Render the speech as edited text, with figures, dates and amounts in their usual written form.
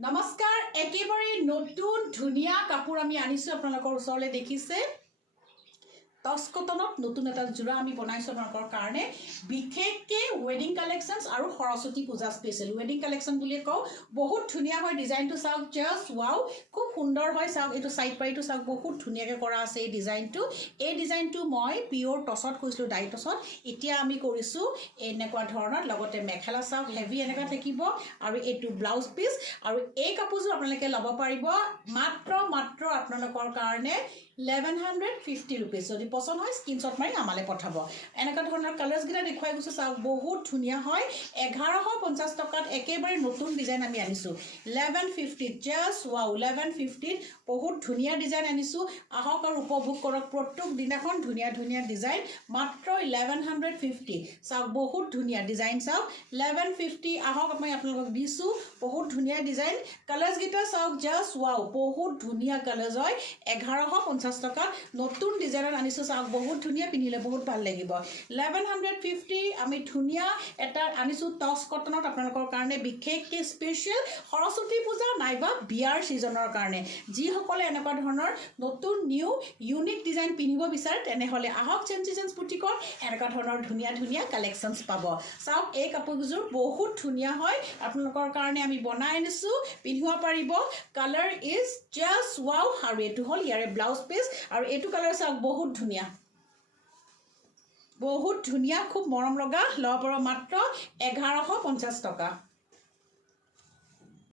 নমস্কাৰ একেবাৰে নতুন ধুনিয়া কাপোৰ আমি আনিছো আপোনালোকৰ ওচৰলৈ দেখিছে টস কটনত নতুন এটা জোৰা আমি বনাইছো আপোনালোকৰ কাৰণে বিশেষকে ওয়েডিং কালেকশনস আৰু সৰস্বতী পূজা স্পেশাল ওয়েডিং কালেকশন বুলি কও বহুত ধুনিয়া হয় ডিজাইনটো চাওক জাস্ট ওয়াও খুব সুন্দৰ হয় চাওক এটো সাইড পাইটো চাওক বহুত ধুনিয়াকে কৰা আছে এই ডিজাইনটো মই পিওৰ টসত কৈছিলো ডাই টসত এতিয়া আমি কৰিছো এনেকুৱা ধৰণৰ লগতে মেখেলা চাওক হেভি এনেকা থাকিব আৰু এটো ব্লাউজ পিস আৰু এই কাপোৰযোৰ আপোনালোকে ল'ব পাৰিব মাত্ৰ আপোনালোকৰ কাৰণে 1150 rupees যদি পছন্দ হয় স্ক্ৰিনশট মাৰি আমালে পঠাব এনেকা ধৰণৰ কালাৰস গিটা দেখুৱাই গৈছে চাওক বহুত ধুনিয়া হয় 1150 টকাত একেবাৰে নতুন ডিজাইন আমি আনিছো 1150 জাস্ট ওয়াও 1150 বহুত ধুনিয়া ডিজাইন আনিছো আহক আৰু উপভোগ কৰক প্ৰত্যেক দিনাখন ধুনিয়া ডিজাইন মাত্ৰ 1150 চাওক বহুত ধুনিয়া ডিজাইন চাওক 1150 আহক মই আপোনালোকক দিছো বহুত ধুনিয়া ডিজাইন কালাৰস গিটা চাওক জাস্ট ওয়াও বহুত ধুনিয়া কালাৰস হয় 1150 টকা নতুন ডিজাইন আনিছো চাওক বহুত ধুনিয়া পিনিলে বহুত ভাল লাগিব 1150 আমি ধুনিয়া এটা আনিছো টস কটনত আপোনালোকৰ কাৰণে বিশেষকে স্পেশাল সৰস্বতী পূজা নাইবা বিয়াৰ সিজনৰ কাৰণে যি সকলে এনেকুৱা ধৰণৰ নতুন নিউ ইউনিক ডিজাইন পিনিব বিচাৰে তেনেহলে আহক চেঞ্চিজেন্স বুটিকত এনেকুৱা ধৰণৰ ধুনিয়া কালেকশনস পাব চাওক এই কাপোৰযোৰ বহুত ধুনিয়া হয় আপোনালোকৰ কাৰণে আমি বনাই আনিছো পিনিব পাৰিব কালাৰ ইজ জাস্ট ওয়াও আৰু এটো হল ইয়াৰে ব্লাউজ পিস আৰু এটো কালাৰ চাওক বহুত ধুনিয়া খুব মৰম লগা লবৰ মাত্ৰ 1150 টকা